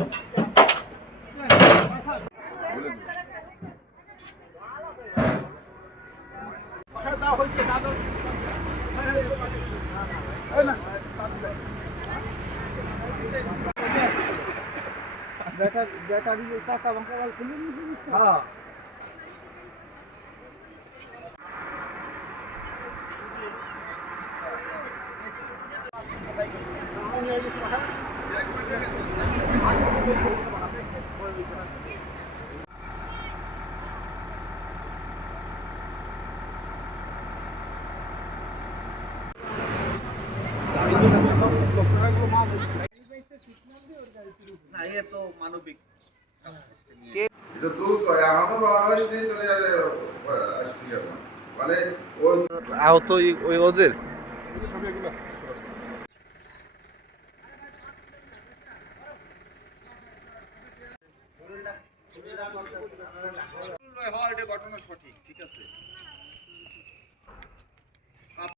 না এ তো মানবিক এটা দ্রুত হয় আমারও বাংলাদেশ নিয়ে চলে যাবে আসবি এখন। মানে ওই আহত ওই ওদের? হয় এটা ঘটনা সঠিক ঠিক আছে?